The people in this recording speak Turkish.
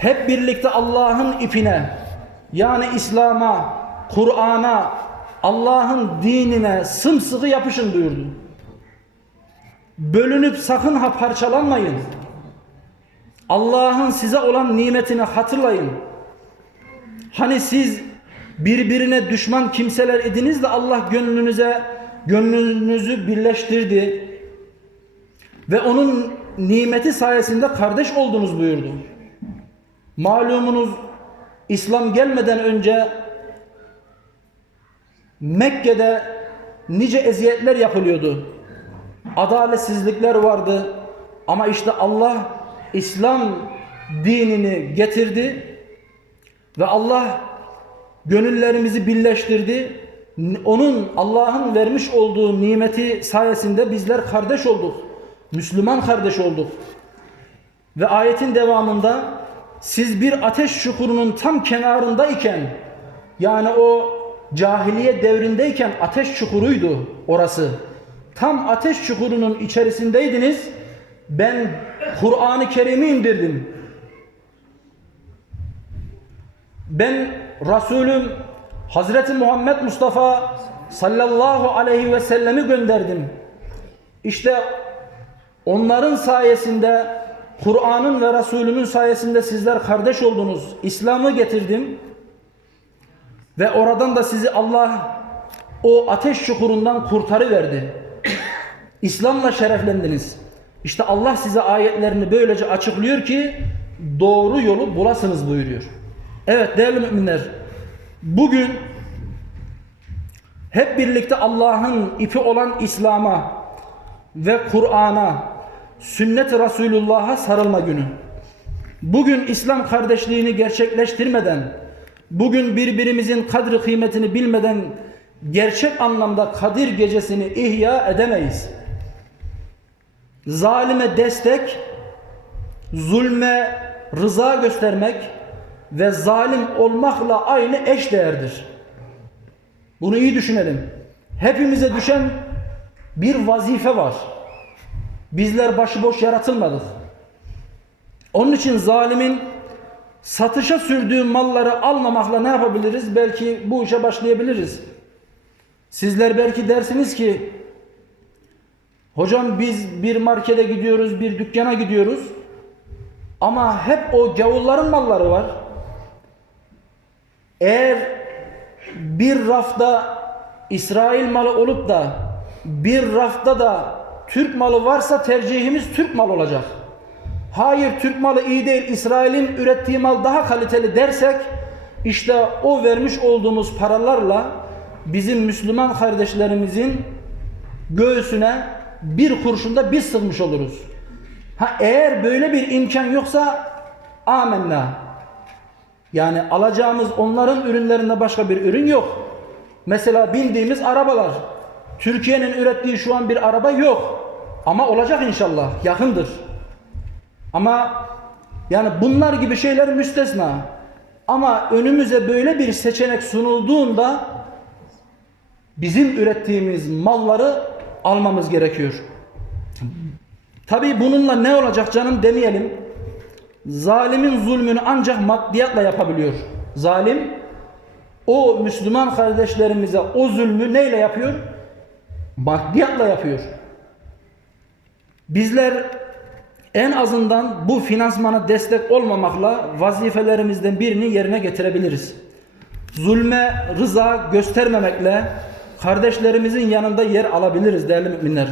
hep birlikte Allah'ın ipine yani İslam'a, Kur'an'a, Allah'ın dinine sımsıkı yapışın buyurdu. Bölünüp sakın ha parçalanmayın. Allah'ın size olan nimetini hatırlayın. Hani siz birbirine düşman kimseler idiniz de Allah gönlünüze gönlünüzü birleştirdi ve onun nimeti sayesinde kardeş oldunuz buyurdu. Malumunuz İslam gelmeden önce Mekke'de nice eziyetler yapılıyordu. Adaletsizlikler vardı. Ama işte Allah İslam dinini getirdi ve Allah gönüllerimizi birleştirdi. Onun Allah'ın vermiş olduğu nimeti sayesinde bizler kardeş olduk. Müslüman kardeş olduk. Ve ayetin devamında siz bir ateş çukurunun tam kenarındayken yani o cahiliye devrindeyken ateş çukuruydu orası. Tam ateş çukurunun içerisindeydiniz. Ben Kur'an-ı Kerim'i indirdim. Ben Resulüm Hazreti Muhammed Mustafa sallallahu aleyhi ve sellemi gönderdim. İşte onların sayesinde Kur'an'ın ve Resulümün sayesinde sizler kardeş oldunuz. İslam'ı getirdim. Ve oradan da sizi Allah o ateş çukurundan kurtarıverdi. İslam'la şereflendiniz. İşte Allah size ayetlerini böylece açıklıyor ki doğru yolu bulasınız buyuruyor. Evet değerli müminler bugün hep birlikte Allah'ın ipi olan İslam'a ve Kur'an'a sünnet-i Resulullah'a sarılma günü. Bugün İslam kardeşliğini gerçekleştirmeden, bugün birbirimizin kadri kıymetini bilmeden gerçek anlamda Kadir gecesini ihya edemeyiz. Zalime destek, zulme rıza göstermek ve zalim olmakla aynı eş değerdir. Bunu iyi düşünelim. Hepimize düşen bir vazife var. Bizler başıboş yaratılmadık. Onun için zalimin satışa sürdüğü malları almamakla ne yapabiliriz? Belki bu işe başlayabiliriz. Sizler belki dersiniz ki hocam biz bir markete gidiyoruz, bir dükkana gidiyoruz ama hep o gavulların malları var. Eğer bir rafta İsrail malı olup da bir rafta da Türk malı varsa tercihimiz Türk malı olacak. Hayır Türk malı iyi değil İsrail'in ürettiği mal daha kaliteli dersek işte o vermiş olduğumuz paralarla bizim Müslüman kardeşlerimizin göğsüne bir kurşunda biz sığmış oluruz. Ha eğer böyle bir imkan yoksa amenna. Yani alacağımız onların ürünlerinde başka bir ürün yok. Mesela bindiğimiz arabalar. Türkiye'nin ürettiği şu an bir araba yok. Ama olacak inşallah. Yakındır. Ama yani bunlar gibi şeyler müstesna. Ama önümüze böyle bir seçenek sunulduğunda bizim ürettiğimiz malları almamız gerekiyor. Tabii bununla ne olacak canım demeyelim. Zalimin zulmünü ancak maddiyatla yapabiliyor. Zalim o Müslüman kardeşlerimize o zulmü neyle yapıyor? Maddiyatla yapıyor. Bizler en azından bu finansmana destek olmamakla vazifelerimizden birini yerine getirebiliriz. Zulme rıza göstermemekle kardeşlerimizin yanında yer alabiliriz değerli müminler.